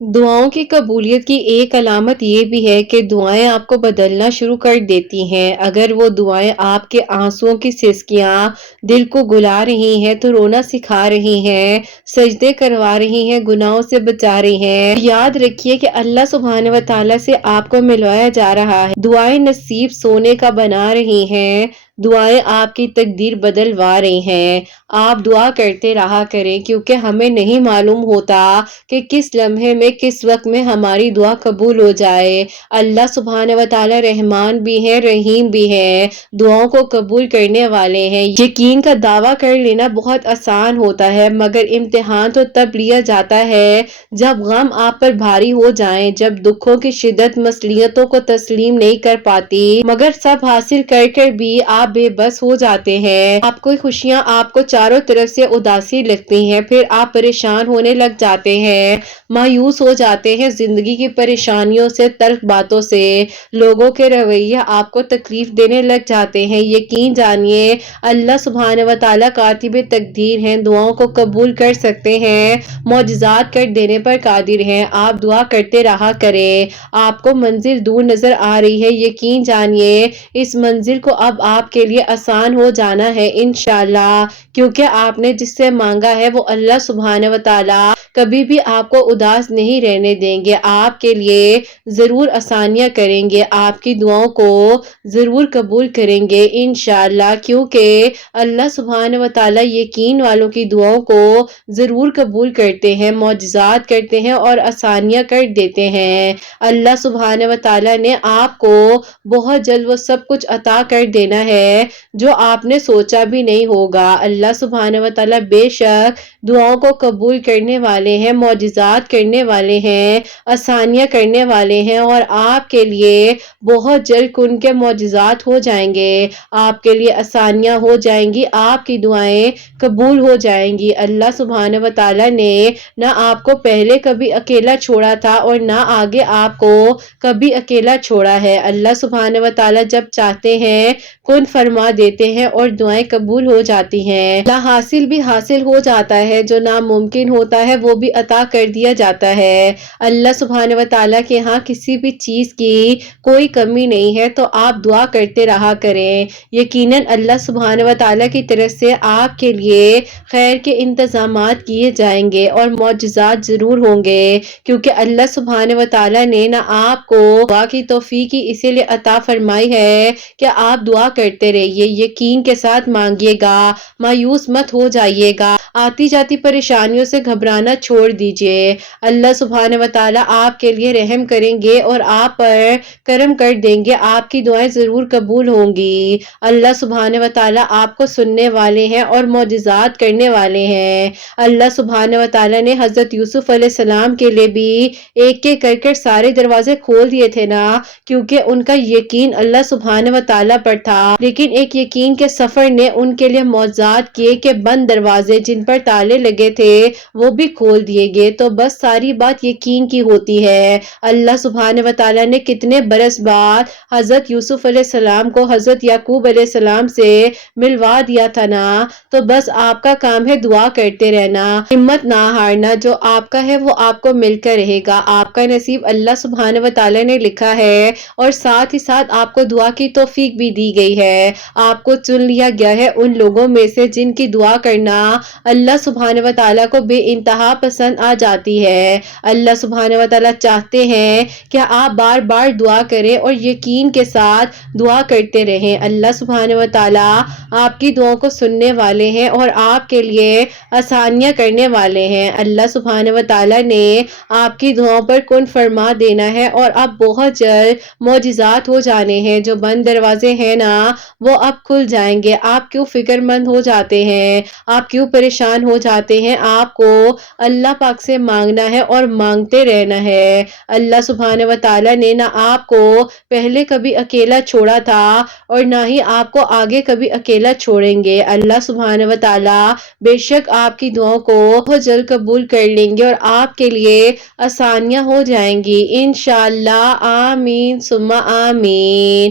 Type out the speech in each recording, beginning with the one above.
دعاؤں کی قبولیت کی ایک علامت یہ بھی ہے کہ دعائیں آپ کو بدلنا شروع کر دیتی ہیں۔ اگر وہ دعائیں آپ کے آنسوؤں کی سسکیاں دل کو گلا رہی ہیں تو رونا سکھا رہی ہیں، سجدے کروا رہی ہیں، گناہوں سے بچا رہی ہیں، یاد رکھیے کہ اللہ سبحانہ و تعالیٰ سے آپ کو ملوایا جا رہا ہے۔ دعائیں نصیب سونے کا بنا رہی ہیں، دعائیں آپ کی تقدیر بدلوا رہی ہیں۔ آپ دعا کرتے رہا کریں کیونکہ ہمیں نہیں معلوم ہوتا کہ کس لمحے میں کس وقت میں ہماری دعا قبول ہو جائے۔ اللہ سبحانہ و تعالی رحمان بھی ہے، رحیم بھی ہے، دعاؤں کو قبول کرنے والے ہیں۔ یقین کا دعویٰ کر لینا بہت آسان ہوتا ہے، مگر امتحان تو تب لیا جاتا ہے جب غم آپ پر بھاری ہو جائیں، جب دکھوں کی شدت مصلیحتوں کو تسلیم نہیں کر پاتی، مگر سب حاصل کر کر بھی آپ بے بس ہو جاتے ہیں۔ آپ کو خوشیاں آپ کو چاروں طرف سے اداسی لگتی ہیں، پھر آپ پریشان ہونے لگ جاتے ہیں، مایوس ہو جاتے ہیں زندگی کی پریشانیوں سے، تلخ باتوں سے، لوگوں کے رویے آپ کو تکلیف دینے لگ جاتے ہیں۔ یقین جانیے اللہ سبحانہ و تعالیٰ کاتب تقدیر ہیں، دعاؤں کو قبول کر سکتے ہیں، معجزات کر دینے پر قادر ہیں۔ آپ دعا کرتے رہا کریں۔ آپ کو منزل دور نظر آ رہی ہے، یقین جانیے اس منزل کو اب آپ کے لیے آسان ہو جانا ہے انشاءاللہ، کیونکہ آپ نے جس سے مانگا ہے وہ اللہ سبحانہ و تعالیٰ کبھی بھی آپ کو اداس نہیں رہنے دیں گے، آپ کے لیے ضرور آسانیاں کریں گے، آپ کی دعاؤں کو ضرور قبول کریں گے انشاءاللہ، کیونکہ اللہ سبحانہ و تعالیٰ یقین والوں کی دعاؤں کو ضرور قبول کرتے ہیں، معجزات کرتے ہیں اور آسانیاں کر دیتے ہیں۔ اللہ سبحانہ و تعالیٰ نے آپ کو بہت جلد وہ سب کچھ عطا کر دینا ہے جو آپ نے سوچا بھی نہیں ہوگا۔ اللہ سبحانہ و تعالیٰ بے شک دعاؤں کو قبول کرنے والے ہیں، معجزات کرنے والے ہیں، آسانیاں کرنے والے ہیں، اور آپ کے لیے بہت جلد ان کے معجزات ہو جائیں گے، آپ کے لیے آسانیاں ہو جائیں گی، آپ کی دعائیں قبول ہو جائیں گی۔ اللہ سبحانہ و تعالیٰ نے نہ آپ کو پہلے کبھی اکیلا چھوڑا تھا اور نہ آگے آپ کو کبھی اکیلا چھوڑا ہے۔ اللہ سبحانہ و تعالیٰ جب چاہتے ہیں کن فرما دیتے ہیں اور دعائیں قبول ہو جاتی ہیں۔ لا حاصل بھی حاصل ہو جاتا ہے، جو ناممکن ہوتا ہے وہ بھی عطا کر دیا جاتا ہے۔ اللہ سبحانہ و تعالیٰ کے ہاں کسی بھی چیز کی کوئی کمی نہیں ہے، تو آپ دعا کرتے رہا کریں، یقیناً اللہ سبحانہ و تعالیٰ کی طرف سے آپ کے لیے خیر کے انتظامات کیے جائیں گے اور معجزات ضرور ہوں گے، کیونکہ اللہ سبحانہ و تعالیٰ نے نہ آپ کو دعا کی توفیق اسی لیے عطا فرمائی ہے کہ آپ دعا کرتے رہیے، یقین کے ساتھ مانگیے گا، مایوس مت ہو جائیے گا، آتی جاتی پریشانیوں سے گھبرانا چھوڑ دیجیے۔ اللہ سبحانہ و تعالیٰ آپ کے لیے رحم کریں گے اور آپ پر کرم کر دیں گے، آپ کی دعائیں ضرور قبول ہوں گی۔ اللہ سبحانہ و تعالیٰ آپ کو سننے والے ہیں اور معجزات کرنے والے ہیں۔ اللہ سبحانہ و تعالیٰ نے حضرت یوسف علیہ السلام کے لیے بھی ایک ایک کر کر سارے دروازے کھول دیے تھے نا، کیونکہ ان کا یقین اللہ سبحانہ و تعالیٰ پر تھا، لیکن ایک یقین کے سفر نے ان کے لیے معجزات کیے کہ بند دروازے جن پر تالے لگے تھے وہ بھی کھول دیے گئے۔ تو بس ساری بات یقین کی ہوتی ہے۔ اللہ سبحانہ و تعالیٰ نے کتنے برس بعد حضرت یوسف علیہ السلام کو حضرت یعقوب علیہ السلام سے ملوا دیا تھا نا، تو بس آپ کا کام ہے دعا کرتے رہنا، ہمت نہ ہارنا، جو آپ کا ہے وہ آپ کو مل کر رہے گا، آپ کا نصیب اللہ سبحانہ و تعالیٰ نے لکھا ہے، اور ساتھ ہی ساتھ آپ کو دعا کی توفیق بھی دی گئی ہے، آپ کو چن لیا گیا ہے ان لوگوں میں سے جن کی دعا کرنا اللہ سبحانہ و تعالیٰ کو بے انتہا پسند آ جاتی ہے۔ اللہ سبحانہ و تعالیٰ چاہتے ہیں کہ آپ بار بار دعا کریں اور یقین کے ساتھ دعا کرتے رہیں۔ اللہ سبحانہ و تعالیٰ آپ کی دعاؤں کو سننے والے ہیں اور آپ کے لیے آسانیاں کرنے والے ہیں۔ اللہ سبحانہ و تعالیٰ نے آپ کی دعاؤں پر کن فرما دینا ہے اور اب بہت جلد معجزات ہو جانے ہیں، جو بند دروازے ہیں نا وہ اب کھل جائیں گے۔ آپ کیوں فکر مند ہو جاتے ہیں، آپ کیوں پریشان ہو جاتے ہیں، آپ کو اللہ پاک سے مانگنا ہے اور مانگتے رہنا ہے۔ اللہ سبحانہ و تعالیٰ نے نہ آپ کو پہلے کبھی اکیلا چھوڑا تھا اور نہ ہی آپ کو آگے کبھی اکیلا چھوڑیں گے۔ اللہ سبحانہ و تعالیٰ بے شک آپ کی دعاؤں کو بہت جلد قبول کر لیں گے اور آپ کے لیے آسانیاں ہو جائیں گی انشاءاللہ، آمین ثم آمین۔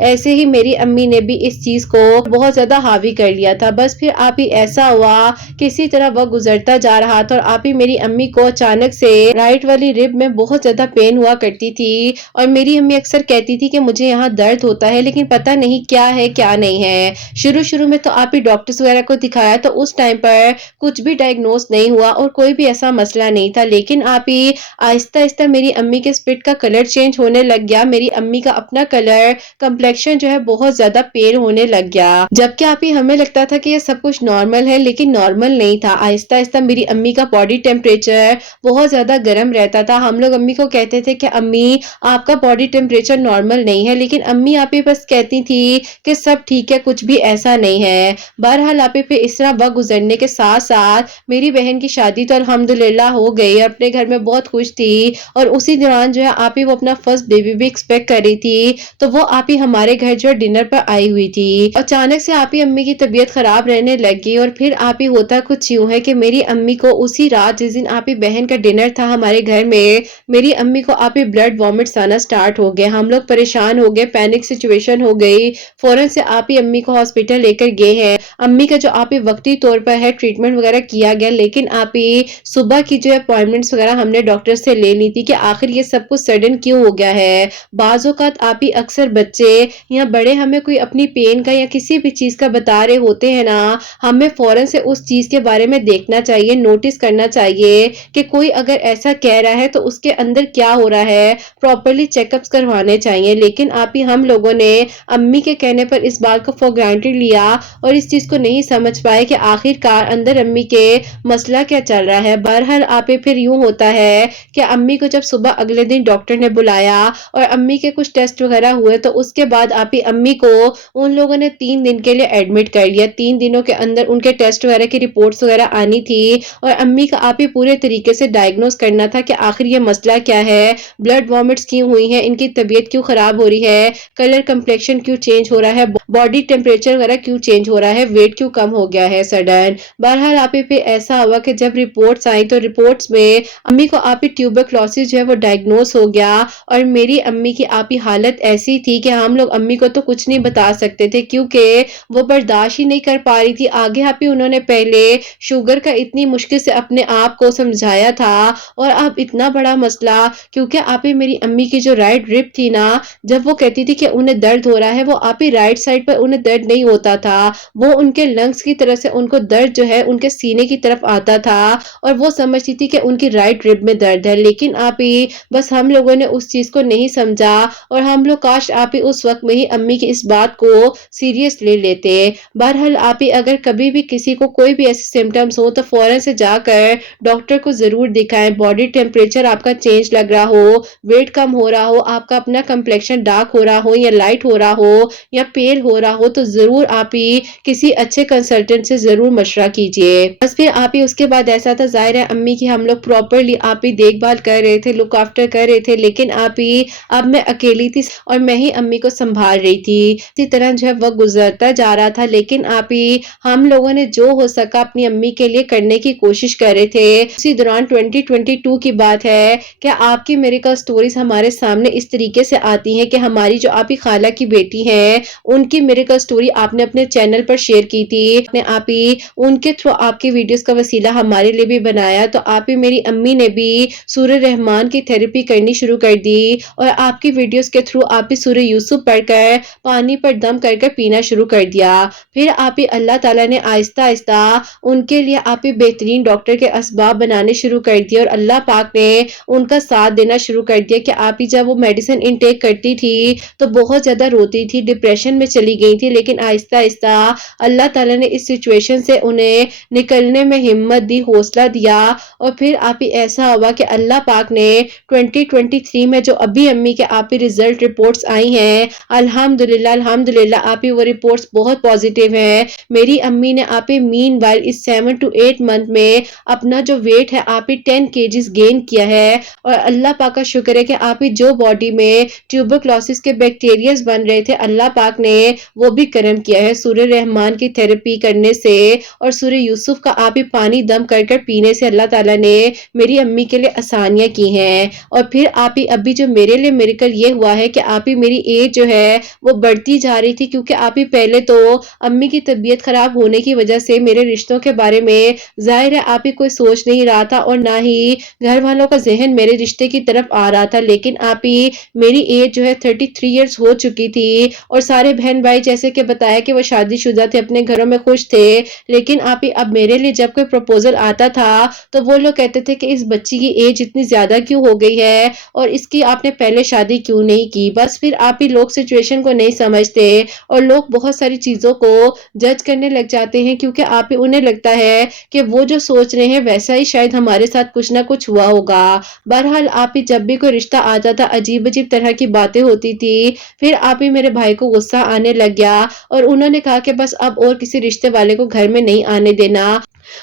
ایسے ہی میری امی نے بھی اس چیز کو بہت زیادہ حاوی کر لیا تھا۔ بس پھر آپ ہی ایسا ہوا، کسی طرح وقت گزرتا جا رہا تھا اور آپ ہی میری امی کو اچانک سے رائٹ والی رب میں بہت زیادہ پین ہوا کرتی تھی، اور میری امی اکثر کہتی تھی کہ مجھے یہاں درد ہوتا ہے لیکن پتہ نہیں کیا ہے کیا نہیں ہے۔ شروع میں تو آپ ہی ڈاکٹرز وغیرہ کو دکھایا تو اس ٹائم پر کچھ بھی ڈائگنوز نہیں ہوا اور کوئی بھی ایسا مسئلہ نہیں تھا، لیکن آپ ہی آہستہ آہستہ میری امی کے اسپٹ کا کلر چینج ہونے لگ گیا، میری امی کا اپنا کلر کمپلیکشن جو ہے بہت زیادہ پیر ہونے لگ گیا، جبکہ آپ ہی ہمیں لگتا تھا کہ یہ سب کچھ نارمل ہے لیکن نارمل نہیں تھا۔ آہستہ آہستہ میری امی کا باڈی ٹیمپریچر بہت زیادہ گرم رہتا تھا، ہم لوگ امی کو کہتے تھے کہ امی آپ کا باڈی ٹیمپریچر نارمل نہیں ہے، لیکن امی آپ ہی بس کہتی تھی کہ سب ٹھیک ہے، کچھ بھی ایسا نہیں ہے۔ بہرحال آپ ہی پھر اس طرح وقت گزرنے کے ساتھ ساتھ میری بہن کی شادی تو الحمدللہ ہو گئی، اپنے گھر میں بہت خوش تھی، اور اسی دوران جو ہے آپ ہی وہ اپنا فرسٹ بیبی بھی ایکسپیکٹ کر رہی تھی، تو وہ آپ ہی ہمارے گھر جو ڈنر پر آئی ہوئی تھی۔ اچانک سے آپ ہی امی کی طبیعت خراب رہنے لگی، اور پھر آپ ہی ہوتا کچھ یوں ہے کہ میری امی کو اسی رات جس دن آپ ہی بہن کا ڈنر تھا ہمارے گھر میں، میری امی کو آپ ہی بلڈ وامٹس آنا سٹارٹ ہو گئے، ہم لوگ پریشان ہو گئے، پینک سچویشن ہو گئی، فوراً سے آپ ہی امی کو ہاسپٹل لے کر گئے ہیں۔ امی کا جو آپ ہی وقتی طور پر ہے ٹریٹمنٹ وغیرہ کیا گیا، لیکن آپ ہی صبح کی جو اپوائنٹمنٹس وغیرہ ہم نے ڈاکٹر سے لے لی تھی کہ آخر یہ سب کچھ سڈن کیوں ہو گیا ہے۔ بعض اوقات آپ ہی اکثر بچے یا بڑے ہمیں کوئی اپنی پین کا یا کسی بھی چیز کا بتا رہے ہوتے ہیں نا، ہمیں فوراً سے اس چیز کے بارے میں دیکھنا چاہیے، نوٹس کرنا چاہیے کہ کوئی اگر ایسا کہہ رہا ہے تو اس کے اندر کیا ہو رہا ہے، پراپرلی چیک اپس کروانے چاہیے۔ لیکن آپ ہی ہم لوگوں نے امی کے کہنے پر اس بات کو فور گرانٹیڈ لیا اور اس چیز کو نہیں سمجھ پائے کہ آخر کار اندر امی کے مسئلہ کیا چل رہا ہے۔ بہرحال آپ ہی پھر یوں ہوتا ہے کہ امی کو جب صبح اگلے دن ڈاکٹر نے بلایا اور امی کے کچھ ٹیسٹ وغیرہ ہوئے، تو اس کے بعد آپ ہی امی کو ان لوگوں نے 3 دن کے لیے ایڈمٹ کر لیا۔ 3 دنوں کے اندر ان کے ٹیسٹ وغیرہ کی رپورٹس وغیرہ آنی تھی، اور امی کا آپ ہی پورے طریقے سے ڈائگنوز کرنا تھا کہ آخر یہ مسئلہ کیا ہے، بلڈ وامٹس کیوں ہوئی ہیں، ان کی طبیعت کیوں خراب ہو رہی ہے، کلر کمپلیکشن کیوں چینج ہو رہا ہے، باڈی ٹیمپریچر وغیرہ کیوں چینج ہو رہا ہے، ویٹ کیوں کم ہو گیا ہے سڈن۔ بہرحال آپ ہی پہ ایسا ہوا کہ جب رپورٹس آئی تو رپورٹس میں امی کو آپ ہی ٹیوبرکلوسس جو ہے وہ ڈائگنوز ہو گیا، اور میری امی کی آپ ہی حالت ایسی تھی کہ ہم لوگ امی کو تو کچھ نہیں بتا سکتے تھے، کیونکہ وہ برداشت ہی نہیں کر پا رہی تھی۔ آگے آپ ہی انہوں نے پہلے شوگر کا اتنی مشکل سے اپنے آپ کو سمجھایا تھا، اور اب اتنا بڑا مسئلہ، کیونکہ آپ ہی میری امی کی جو رائٹ رب تھی نا، جب وہ کہتی تھی کہ انہیں درد ہو رہا ہے، وہ آپ ہی رائٹ سائڈ پر انہیں درد نہیں ہوتا تھا، وہ ان کے لنگز کی طرف سے ان کو درد جو ہے ان کے سینے کی طرف آتا تھا، اور وہ سمجھتی تھی کہ ان کی رائٹ رب میں درد ہے۔ لیکن آپ ہی بس ہم لوگوں نے اس چیز کو نہیں سمجھا، اور ہم لوگ کاش آپ ہی اس وقت میں ہی امی کی اس بات کو سیریس لے لیتے۔ بہرحال آپ ہی اگر کبھی بھی کسی کو کوئی بھی ایسے سمٹمز ہو تو فوراً سے جا کر ڈاکٹر کو ضرور دکھائیں۔ باڈی ٹیمپریچر آپ کا چینج لگ رہا ہو، ویٹ کم ہو رہا ہو، آپ کا اپنا کمپلیکشن ڈارک ہو رہا ہو یا لائٹ ہو رہا ہو یا پیل ہو رہا ہو، تو ضرور آپ ہی کسی اچھے کنسلٹنٹ سے ضرور مشورہ کیجیے۔ بس پھر آپ ہی اس کے بعد ایسا تھا، ظاہر ہے امی کی ہم لوگ پراپرلی آپ ہی دیکھ بھال کر رہے تھے، لک آفٹر کر رہے تھے، لیکن آپ ہی اب میں اکیلی تھی اور میں ہی امی کو سنبھال رہی تھی۔ اسی طرح جو ہے وقت گزرتا جا رہا تھا، لیکن آپ ہی ہم لوگوں نے جو ہو سکا اپنی امی کے لیے کرنے کی کوشش کر رہے تھے۔ اسی دوران 2022 کی بات ہے کہ آپ کی میریکل سٹوریز ہمارے سامنے اس طریقے سے آتی ہیں کہ ہماری جو آپ ہی خالہ کی بیٹی ہیں، ان کی میریکل سٹوری آپ نے اپنے چینل پر شیئر کی تھی، آپ ہی ان کے تھرو آپ کی ویڈیوز کا وسیلہ ہمارے لیے بھی بنایا، تو آپ ہی میری امی نے بھی سورہ رحمان کی تھراپی کرنی شروع کر دی، اور آپ کی ویڈیوز کے تھرو آپ ہی سورہ یوسف پڑھ کر پانی پر دم کر کر پینا شروع کر دیا۔ پھر آپ ہی اللہ تعالیٰ نے آہستہ آہستہ ان کے لیے آپ ہی بہترین ڈاکٹر کے اسباب بنانے شروع کر دیے، اور اللہ پاک نے ان کا ساتھ دینا شروع کر دیا کہ آپ ہی جب وہ میڈیسن انٹیک کرتی تھی تو بہت زیادہ روتی تھی، ڈپریشن میں چلی گئی تھی، لیکن آہستہ آہستہ اللہ تعالیٰ نے اس سچویشن سے انہیں نکلنے میں ہمت دی، حوصلہ دیا، اور پھر آپ ہی ایسا ہوا کہ اللہ پاک نے 2023 میں جو ابھی امی کے آپ ہی ریزلٹ رپورٹس آئی ہیں، الحمدللہ آپ ہی وہ رپورٹس بہت پازیٹیو ہیں۔ میری امی نے آپ ہی مین وائل اس 7 to 8 منتھ میں اپنا جو ویٹ ہے آپ ہی 10 kgs گین کیا ہے، اور اللہ پاک کا شکر ہے کہ آپ ہی جو باڈی میں ٹیوبرکلوسس کے بیکٹیریاز بن رہے تھے، اللہ پاک نے وہ بھی کرم کیا ہے سورہ رحمان کی تھراپی کرنے سے، اور سورہ یوسف کا آپ ہی پانی دم کر کر پینے سے اللہ تعالیٰ نے میری امی کے لیے آسانیاں کی ہیں۔ اور پھر آپ ہی ابھی جو میرے لیے میریکل یہ ہوا ہے کہ آپ ہی میری ایج جو ہے وہ بڑھتی جا رہی تھی، کیونکہ آپ ہی پہلے تو امی کی طبیعت خراب ہونے کی وجہ سے میرے رشتوں کے بارے میں ظاہر ہے آپ ہی کوئی سوچ نہیں رہا تھا، اور نہ ہی گھر والوں کا ذہن میرے رشتے کی طرف آ رہا تھا، لیکن آپ ہی میری ایج جو ہے 33 ایئرس ہو چکی تھی، اور سارے بہن بھائی جیسے کہ بتایا کہ وہ شادی شدہ تھے، اپنے گھروں میں خوش تھے، لیکن آپ ہی اب میرے لیے جب کوئی پروپوزل آتا تھا تو وہ لوگ کہتے تھے کہ اس بچی کی ایج اتنی زیادہ کیوں ہو گئی ہے اور اس کی آپ نے پہلے شادی کیوں نہیں کی. بس پھر آپ ہی لوگ سچویشن کو نہیں سمجھتے اور لوگ بہت ساری چیزوں کو جج کرنے لگ جاتے ہیں، کیونکہ آپ ہی انہیں لگتا ہے کہ وہ جو سوچ رہے ہیں ویسا ہی شاید ہمارے ساتھ کچھ نہ کچھ ہوا ہوگا. بہرحال آپ ہی جب بھی کوئی رشتہ آتا تھا عجیب عجیب طرح کی باتیں ہوتی تھی. پھر آپ ہی میرے بھائی کو غصہ آنے لگ گیا اور انہوں نے کہا کہ بس اب اور کسی رشتے والے کو گھر میں نہیں آنے دینا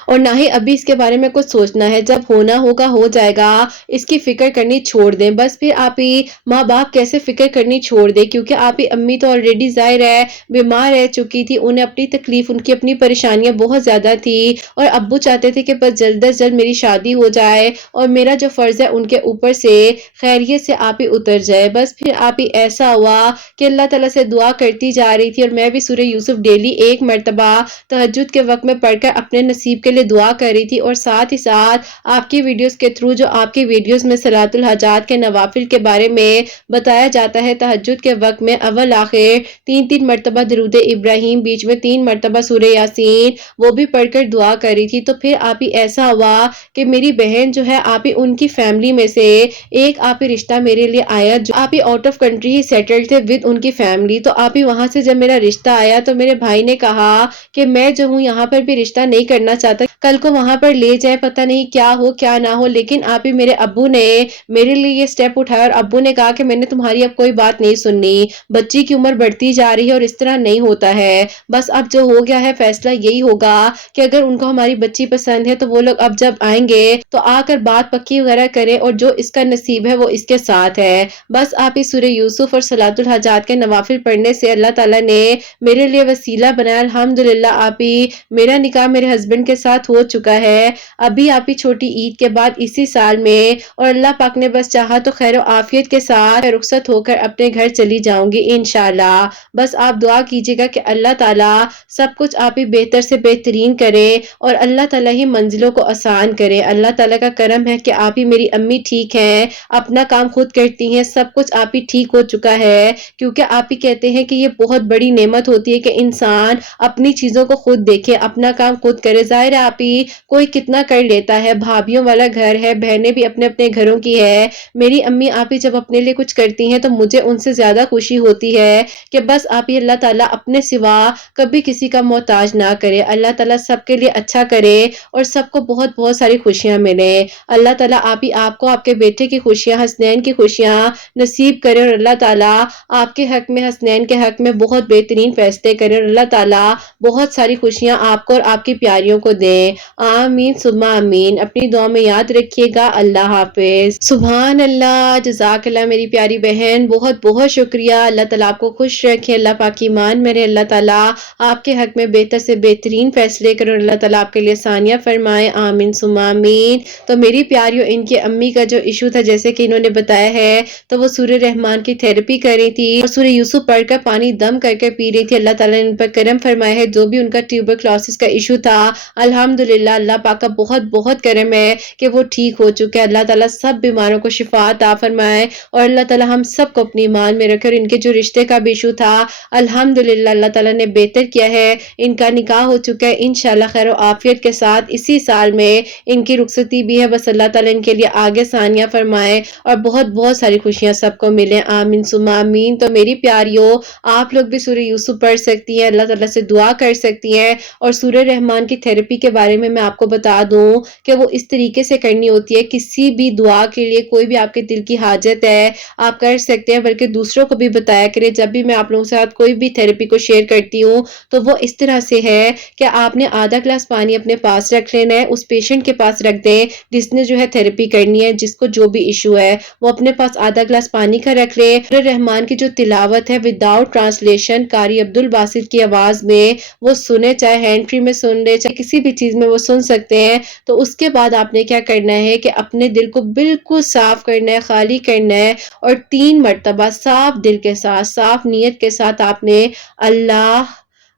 اور نہ ہی ابھی اس کے بارے میں کچھ سوچنا ہے، جب ہونا ہوگا ہو جائے گا، اس کی فکر کرنی چھوڑ دیں. بس پھر آپ ہی ماں باپ کیسے فکر کرنی چھوڑ دیں، کیونکہ آپ ہی امی تو آلریڈی ظاہر ہے بیمار رہ چکی تھی، انہیں اپنی تکلیف، ان کی اپنی پریشانیاں بہت زیادہ تھی، اور ابو چاہتے تھے کہ بس جلد از جلد میری شادی ہو جائے اور میرا جو فرض ہے ان کے اوپر سے خیریت سے آپ ہی اتر جائے. بس پھر آپ ہی ایسا ہوا کہ اللہ تعالیٰ سے دعا کرتی جا رہی تھی، اور میں بھی سورہ یوسف ڈیلی ایک مرتبہ تہجد کے وقت میں پڑھ کر اپنے نصیب کے لیے دعا کر رہی تھی، اور ساتھ ہی ساتھ آپ کی ویڈیوز کے تھرو جو آپ کی ویڈیوز میں صلاۃ الحاجات کے نوافل کے بارے میں بتایا جاتا ہے، تہجد کے وقت میں اول آخر 3 مرتبہ درود ابراہیم، بیچ میں 3 مرتبہ سورہ یاسین، وہ بھی پڑھ کر دعا کر رہی تھی. تو پھر آپ ہی ایسا ہوا کہ میری بہن جو ہے آپ ہی ان کی فیملی میں سے ایک آپ ہی رشتہ میرے لیے آیا، جو آپ ہی آؤٹ آف کنٹری ہی سیٹلڈ تھے ود ان کی فیملی. تو آپ ہی وہاں سے جب میرا رشتہ آیا تو میرے بھائی نے کہا کہ میں جو ہوں یہاں پر بھی رشتہ نہیں کرنا چاہتا، کل کو وہاں پر لے جائے، پتہ نہیں کیا ہو کیا نہ ہو. لیکن آپ ہی میرے ابو نے میرے لیے یہ سٹیپ اٹھایا، اور ابو نے کہا کہ میں نے تمہاری اب کوئی بات نہیں سننی، بچی کی عمر بڑھتی جا رہی ہے اور اس طرح نہیں ہوتا ہے. بس اب جو ہو گیا ہے فیصلہ یہی ہوگا کہ اگر ان کو ہماری بچی پسند ہے تو وہ لوگ اب جب آئیں گے تو آ کر بات پکی وغیرہ کریں، اور جو اس کا نصیب ہے وہ اس کے ساتھ ہے. بس آپ ہی سورہ یوسف اور صلاۃ الحاجات کے نوافل پڑھنے سے اللہ تعالیٰ نے میرے لیے وسیلہ بنایا. الحمدللہ آپ ہی میرا نکاح میرے ہسبینڈ کے ساتھ ہو چکا ہے، ابھی آپ ہی چھوٹی عید کے بعد اسی سال میں، اور اللہ پاک نے بس چاہا تو خیر و عافیت کے ساتھ رخصت ہو کر اپنے گھر چلی جاؤں گی انشاءاللہ. بس آپ دعا کیجیے گا کہ اللہ تعالیٰ سب کچھ آپ ہی بہتر سے بہترین کرے، اور اللہ تعالیٰ ہی منزلوں کو آسان کرے. اللہ تعالیٰ کا کرم ہے کہ آپ ہی میری امی ٹھیک ہیں، اپنا کام خود کرتی ہیں، سب کچھ آپ ہی ٹھیک ہو چکا ہے، کیونکہ آپ ہی کہتے ہیں کہ یہ بہت بڑی نعمت ہوتی ہے کہ انسان اپنی چیزوں کو خود دیکھے، اپنا کام خود کرے. ظاہر ہے آپ ہی کوئی کتنا کر لیتا ہے، بھابھیوں والا گھر ہے، بہنیں بھی اپنے اپنے گھروں کی ہے. میری امی آپ ہی جب اپنے لیے کچھ کرتی ہیں تو مجھے ان سے زیادہ خوشی ہوتی ہے کہ بس آپ ہی اللہ تعالیٰ اپنے سوا کبھی کسی کا محتاج نہ کرے. اللہ تعالیٰ سب کے لیے اچھا کرے اور سب کو بہت بہت ساری خوشیاں ملے. اللہ تعالیٰ آپ ہی آپ کو آپ کے بیٹے کی خوشیاں، حسنین کی خوشیاں نصیب کرے، اور اللہ تعالیٰ آپ کے حق میں، حسنین کے حق میں بہت بہترین فیصلے کرے، اور اللہ تعالیٰ بہت ساری خوشیاں آپ کو اور آپ کی پیاریوں کو دیں. آمین ثم آمین. اپنی دعا میں یاد رکھیے گا. اللہ حافظ. سبحان اللہ، جزاک اللہ میری پیاری بہن، بہت بہت شکریہ. اللہ تعالیٰ آپ کو خوش رکھے، اللہ پاک کی ایمان میں رہے، اللہ تعالیٰ آپ کے حق میں بہتر سے بہترین فیصلے کرے، اور اللہ تعالیٰ آپ کے لیے ثانیہ فرمائے. آمین ثم آمین. تو میری پیاریوں، ان کی امی کا جو ایشو تھا جیسے کہ انہوں نے بتایا ہے، تو وہ سورہ رحمان کی تھیراپی کر رہی تھی اور سورہ یوسف پڑھ کر پانی دم کر کے پی رہی تھی. اللہ تعالیٰ نے ان پر کرم فرمایا ہے. جو بھی ان کا ٹیوبرکلوسس کا ایشو تھا، الحمدللہ اللہ پاک کا بہت بہت کرم ہے کہ وہ ٹھیک ہو چکے. اللہ تعالیٰ سب بیماروں کو شفا عطا فرمائے، اور اللہ تعالیٰ ہم سب کو اپنی ایمان میں رکھے. اور ان کے جو رشتے کا بھی ایشو تھا، الحمدللہ اللہ تعالیٰ نے بہتر کیا ہے، ان کا نکاح ہو چکا ہے انشاءاللہ خیر و عافیت کے ساتھ. اسی سال میں ان کی رخصتی بھی ہے. بس اللہ تعالیٰ ان کے لیے آگے ثانیہ فرمائے اور بہت بہت ساری خوشیاں سب کو ملیں. آمین ثم آمین. تو میری پیاریوں، آپ لوگ بھی سورہ یوسف پڑھ سکتی ہیں، اللہ تعالیٰ سے دعا کر سکتی ہیں. اور سورہ رحمان کی تھیراپی کے بارے میں آپ کو بتا دوں کہ وہ اس طریقے سے کرنی ہوتی ہے. کسی بھی دعا کے لیے، کوئی بھی آپ کے دل کی حاجت ہے آپ کر سکتے ہیں، بلکہ دوسروں کو بھی بتایا کرے. جب بھی میں آپ لوگوں کے ساتھ کوئی بھی تھیراپی کو شیئر کرتی ہوں تو وہ اس طرح سے ہے کہ آپ نے آدھا گلاس پانی اپنے پاس رکھ لینا ہے، اس پیشنٹ کے پاس رکھ دیں جس نے جو ہے تھیراپی کرنی ہے، جس کو جو بھی ایشو ہے وہ اپنے پاس آدھا گلاس پانی کا رکھ لے. سورہ رحمان کی جو تلاوت ہے وداؤٹ ٹرانسلیشن قاری عبد الباسط کی آواز میں وہ سنے، چاہے ہینڈ فری میں سن لے، چاہے کسی کسی بھی چیز میں وہ سن سکتے ہیں۔ تو اس کے بعد آپ نے کیا کرنا ہے کہ اپنے دل کو بالکل صاف کرنا ہے، خالی کرنا ہے، اور 3 مرتبہ صاف دل کے ساتھ، صاف نیت کے ساتھ آپ نے اللہ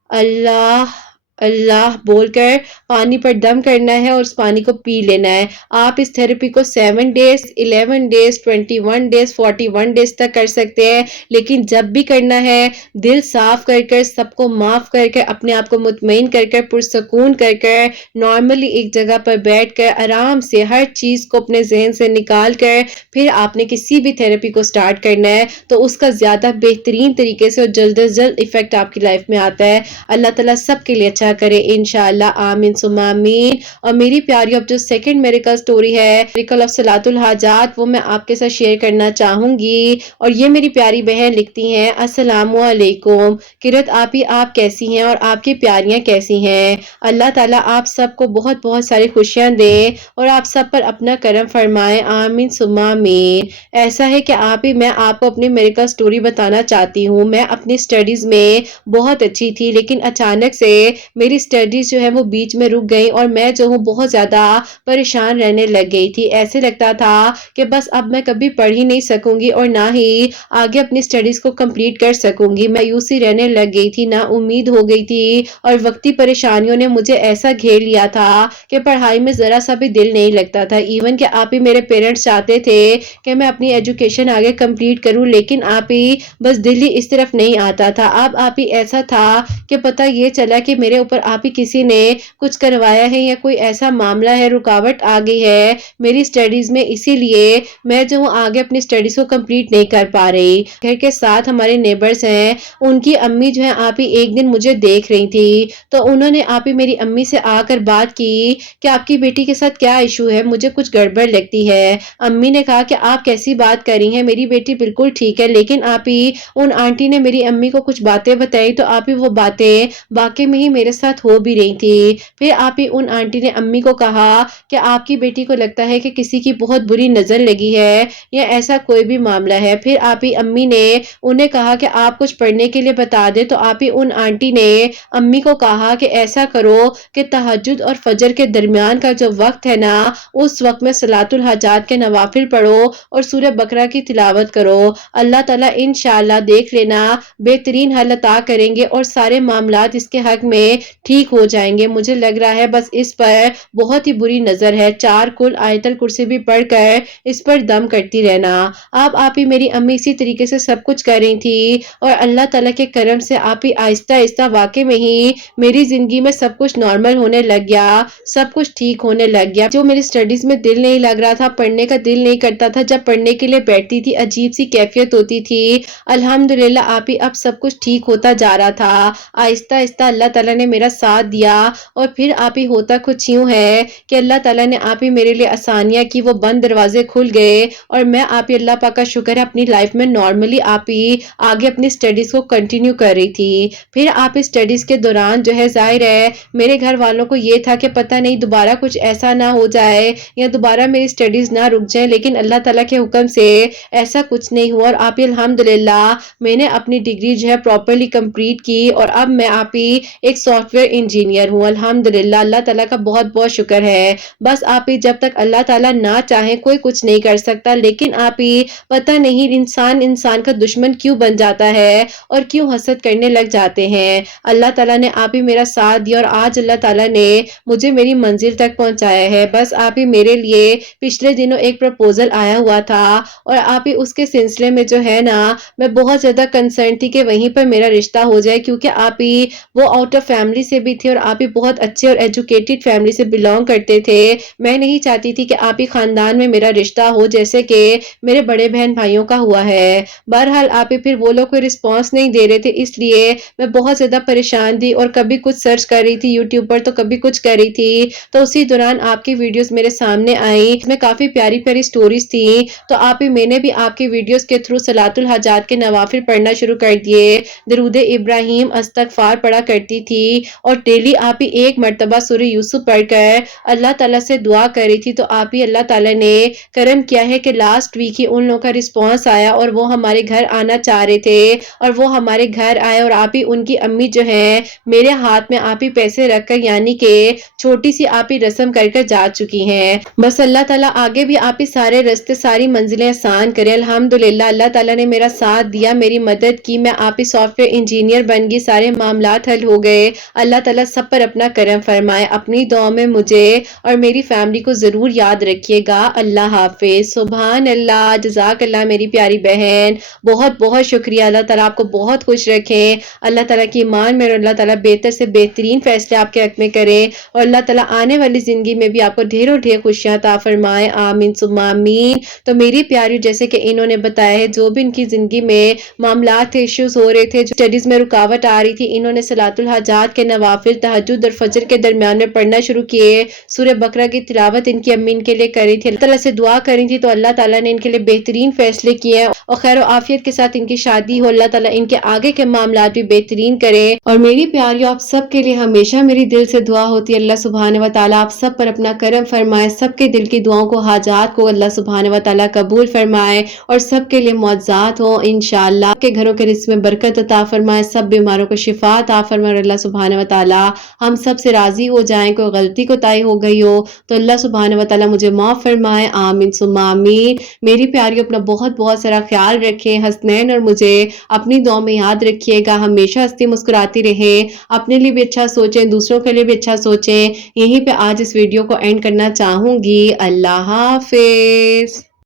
اللہ اللہ بول کر پانی پر دم کرنا ہے اور اس پانی کو پی لینا ہے۔ آپ اس تھراپی کو 7 ڈیز، 11 ڈیز، 21 ڈیز، 41 ڈیز تک کر سکتے ہیں، لیکن جب بھی کرنا ہے دل صاف کر کر، سب کو معاف کر کر، اپنے آپ کو مطمئن کر کر، پرسکون کر کر، نارملی ایک جگہ پر بیٹھ کر آرام سے ہر چیز کو اپنے ذہن سے نکال کر پھر آپ نے کسی بھی تھراپی کو سٹارٹ کرنا ہے تو اس کا زیادہ بہترین طریقے سے اور جلد از جلد ایفیکٹ آپ کی لائف میں آتا ہے۔ اللہ تعالیٰ سب کے لیے اچھا کرے انشاءاللہ، آمین ثم آمین۔ اور میری پیاریوں، اب جو سیکنڈ میریکل سٹوری ہے، میریکل آف صلاۃ الحاجات، وہ میں آپ کے ساتھ شیئر کرنا چاہوں گی۔ اور یہ میری پیاری بہن لکھتی ہیں، السلام علیکم قرت آپی، آپ کیسی ہیں اور آپ کی پیاریاں کیسی ہیں؟ اللہ تعالیٰ آپ سب کو بہت بہت ساری خوشیاں دے اور آپ سب پر اپنا کرم فرمائے، آمین ثم آمین۔ ایسا ہے کہ میں آپ کو اپنی میریکل سٹوری بتانا چاہتی ہوں۔ میں اپنی سٹڈیز میں بہت اچھی تھی، لیکن اچانک سے میری سٹڈیز جو ہے وہ بیچ میں رک گئی اور میں جو ہوں بہت زیادہ پریشان رہنے لگ گئی تھی۔ ایسے لگتا تھا کہ بس اب میں کبھی پڑھ ہی نہیں سکوں گی اور نہ ہی آگے اپنی سٹڈیز کو کمپلیٹ کر سکوں گی۔ مایوسی رہنے لگ گئی تھی، نا امید ہو گئی تھی اور وقتی پریشانیوں نے مجھے ایسا گھیر لیا تھا کہ پڑھائی میں ذرا سا بھی دل نہیں لگتا تھا۔ ایون کہ آپ ہی میرے پیرنٹس چاہتے تھے کہ میں اپنی ایجوکیشن آگے کمپلیٹ کروں، لیکن آپ ہی بس دل ہی اس طرف نہیں آتا تھا۔ اب آپ ہی ایسا تھا کہ پتہ یہ چلا کہ میرے اوپر آپ ہی کسی نے کچھ کروایا ہے یا کوئی ایسا معاملہ ہے، رکاوٹ آ گئی ہے میری سٹڈیز میں، اسی لیے میں جو ہوں آگے اپنی سٹڈیز کو کمپلیٹ نہیں کر پا رہی۔ گھر کے ساتھ ہمارے نیبرز ہیں، ان کی امی جو ہیں آپ ہی ایک دن مجھے دیکھ رہی تھی تو انہوں نے آپ ہی میری امی سے آ کر بات کی کہ آپ کی بیٹی کے ساتھ کیا ایشو ہے، مجھے کچھ گڑبڑ لگتی ہے۔ امی نے کہا کہ آپ کیسی بات کر رہی ہیں، میری بیٹی بالکل ٹھیک ہے، لیکن آپ ہی ان آنٹی نے میری امی کو کچھ باتیں بتائی تو آپ ہی وہ باتیں واقعی میں ہی میرے ساتھ ہو بھی رہی تھی۔ پھر آپ ہی ان آنٹی نے امی کو کہا کہ آپ کی بیٹی کو لگتا ہے کہ کسی کی بہت بری نظر لگی ہے یا ایسا کوئی بھی معاملہ ہے۔ پھر آپ ہی امی نے انہیں کہا کہ آپ کچھ پڑھنے کے لیے بتا دیں، تو آپ ہی ان آنٹی نے امی کو کہا کہ ایسا کرو کہ تہجد اور فجر کے درمیان کا جو وقت ہے نا، اس وقت میں صلاۃ الحاجات کے نوافل پڑھو اور سورہ بقرہ کی تلاوت کرو۔ اللہ تعالیٰ انشاءاللہ دیکھ لینا بہترین حل عطا کریں گے اور سارے معاملات اس کے حق میں ٹھیک ہو جائیں گے۔ مجھے لگ رہا ہے بس اس پر بہت ہی بری نظر ہے، 4 کل آیت الکرسی بھی پڑھ کر اس پر دم کرتی رہنا۔ اب آپ ہی میری امی اسی طریقے سے سب کچھ کر رہی تھی اور اللہ تعالیٰ کے کرم سے آپ ہی آہستہ آہستہ واقع میں ہی میری زندگی میں سب کچھ نارمل ہونے لگ گیا، سب کچھ ٹھیک ہونے لگ گیا۔ جو میری سٹڈیز میں دل نہیں لگ رہا تھا، پڑھنے کا دل نہیں کرتا تھا، جب پڑھنے کے لیے بیٹھتی تھی عجیب سی کیفیت ہوتی تھی، الحمدللہ آپ ہی اب سب کچھ ٹھیک ہوتا جا رہا تھا۔ آہستہ آہستہ اللہ تعالیٰ نے میرا ساتھ دیا اور پھر آپ ہی ہوتا کچھ یوں ہے کہ اللہ تعالیٰ نے آپ ہی میرے لیے آسانیاں کی، وہ بند دروازے کھل گئے اور میں آپ ہی اللہ پاک کا شکر ہے اپنی لائف میں نارملی آپ ہی آگے اپنی سٹڈیز کو کنٹینیو کر رہی تھی۔ پھر آپ اس سٹڈیز کے دوران جو ہے ظاہر ہے میرے گھر والوں کو یہ تھا کہ پتہ نہیں دوبارہ کچھ ایسا نہ ہو جائے یا دوبارہ میری سٹڈیز نہ رک جائیں، لیکن اللہ تعالیٰ کے حکم سے ایسا کچھ نہیں ہوا اور آپ ہی الحمدللہ میں نے اپنی ڈگری جو ہے پراپرلی کمپلیٹ کی اور اب میں آپ ہی ایک سافٹ ویئر انجینئر ہوں الحمدللہ۔ اللہ تعالیٰ کا بہت بہت شکر ہے۔ بس آپ ہی جب تک اللہ تعالیٰ نہ چاہے کوئی کچھ نہیں کر سکتا، لیکن آپ ہی پتہ نہیں انسان کا دشمن کیوں بن جاتا ہے اور کیوں حسد کرنے لگ جاتے ہیں۔ اللہ تعالیٰ نے آپ ہی میرا ساتھ دیا اور آج اللہ تعالیٰ نے مجھے میری منزل تک پہنچایا ہے۔ بس آپ ہی میرے لیے پچھلے دنوں ایک پرپوزل آیا ہوا تھا اور آپ ہی اس کے سلسلے میں جو ہے نا میں بہت زیادہ کنسرن تھی کہ وہیں پر میرا رشتہ ہو جائے، کیونکہ آپ ہی وہ آؤٹ آف فیملی سے بھی تھے اور آپ ہی بہت اچھے اور ایجوکیٹڈ فیملی سے بلانگ کرتے تھے۔ میں نہیں چاہتی تھی کہ آپ ہی خاندان میں میرا رشتہ ہو جیسے کہ میرے بڑے بہن بھائیوں کا ہوا ہے۔ بہرحال آپ ہی پھر وہ لوگ کوئی رسپانس نہیں دے رہے تھے، اس لیے میں بہت زیادہ پریشان تھی اور کبھی کچھ سرچ کر رہی تھی یوٹیوب پر تو کبھی کچھ کر رہی تھی، تو اسی دوران آپ کی ویڈیوز میرے سامنے آئیں، اس میں کافی پیاری پیاری سٹوریز تھیں، تو آپ ہی میں نے بھی آپ کی ویڈیوز کے تھرو صلاۃ الحاجات کے نوافل پڑھنا شروع کر دیے، درود ابراہیم، استغفار پڑھا کرتی تھی اور ڈیلی آپ ہی ایک مرتبہ سورہ یوسف پڑھ کر اللہ تعالیٰ سے دعا کر رہی تھی، تو آپ ہی اللہ تعالیٰ نے کرم کیا ہے کہ لاسٹ ویک ہی ان لوگوں کا رسپانس آیا اور وہ ہمارے گھر آنا چاہ رہے تھے اور وہ ہمارے گھر آئے، اور آپ ہی ان کی امی جو ہیں میرے ہاتھ میں آپ ہی پیسے رکھ کر یعنی کہ چھوٹی سی آپ ہی رسم کر کر جا چکی ہیں۔ بس اللہ تعالیٰ آگے بھی آپ ہی سارے رستے ساری منزلیں آسان کرے۔ الحمدللہ اللہ تعالیٰ نے میرا ساتھ دیا، میری مدد کی، میں آپ ہی سافٹ ویئر انجینئر بن گئی، سارے معاملات حل ہو گئے۔ اللہ تعالیٰ سب پر اپنا کرم فرمائے۔ اپنی دعا میں مجھے اور میری فیملی کو ضرور یاد رکھیے گا۔ اللہ حافظ۔ سبحان اللہ، جزاک اللہ میری پیاری بہن، بہت بہت شکریہ۔ اللہ تعالیٰ آپ کو بہت خوش رکھیں، اللہ تعالیٰ کی ایمان میں، اور اللہ تعالیٰ بہتر سے بہترین فیصلے آپ کے حق میں کریں، اور اللہ تعالیٰ آنے والی زندگی میں بھی آپ کو ڈھیروں ڈھیر خوشیاں عطا فرمائے۔ آمین ثم آمین۔ تو میری پیاری، جیسے کہ انہوں نے بتایا ہے جو بھی ان کی زندگی میں معاملات تھے، ایشوز ہو رہے تھے، جو اسٹڈیز میں رکاوٹ آ رہی تھی، انہوں نے صلاۃ الحاجات کے نوافل تہجد اور فجر کے درمیان میں پڑھنا شروع کیے۔ سورہ بقرہ کی تلاوت ان کی امی ان کے لیے کری تھی، اللہ تعالیٰ سے دعا کری تھی، تو اللہ تعالیٰ نے ان کے لیے بہترین فیصلے کیے اور خیر و عافیت کے ساتھ ان کی شادی ہو۔ اللہ تعالیٰ ان کے آگے کے معاملات بھی بہترین کرے۔ اور میری پیاریوں، آپ سب کے لیے ہمیشہ میری دل سے دعا ہوتی ہے، اللہ سبحانہ و تعالیٰ آپ سب پر اپنا کرم فرمائے، سب کے دل کی دعاؤں کو، حاجات کو اللہ سبحانہ و تعالیٰ قبول فرمائے، اور سب کے لیے معجزات ہوں انشاءاللہ، آپ کے گھروں کے رزق میں برکت عطا فرمائے، سب بیماروں کو شفا عطا فرمائے، اور اللہ سبحانہ و تعالیٰ ہم سب سے راضی ہو جائیں۔ کوئی غلطی کوتاہی ہو گئی ہو تو اللہ سبحانہ و تعالیٰ مجھے معاف فرمائے۔ آمین ثم آمین۔ میری پیاریوں، اپنا بہت بہت سارا خیال رکھیں، حسنین اور مجھے اپنی دعا میں یاد رکھیے گا، ہمیشہ ہنستی مسکراتی رہیں، اپنے لیے بھی اچھا سوچیں، دوسروں کے لیے بھی اچھا سوچیں۔ یہیں پہ آج اس ویڈیو کو اینڈ کرنا چاہوں گی۔ اللہ حافظ۔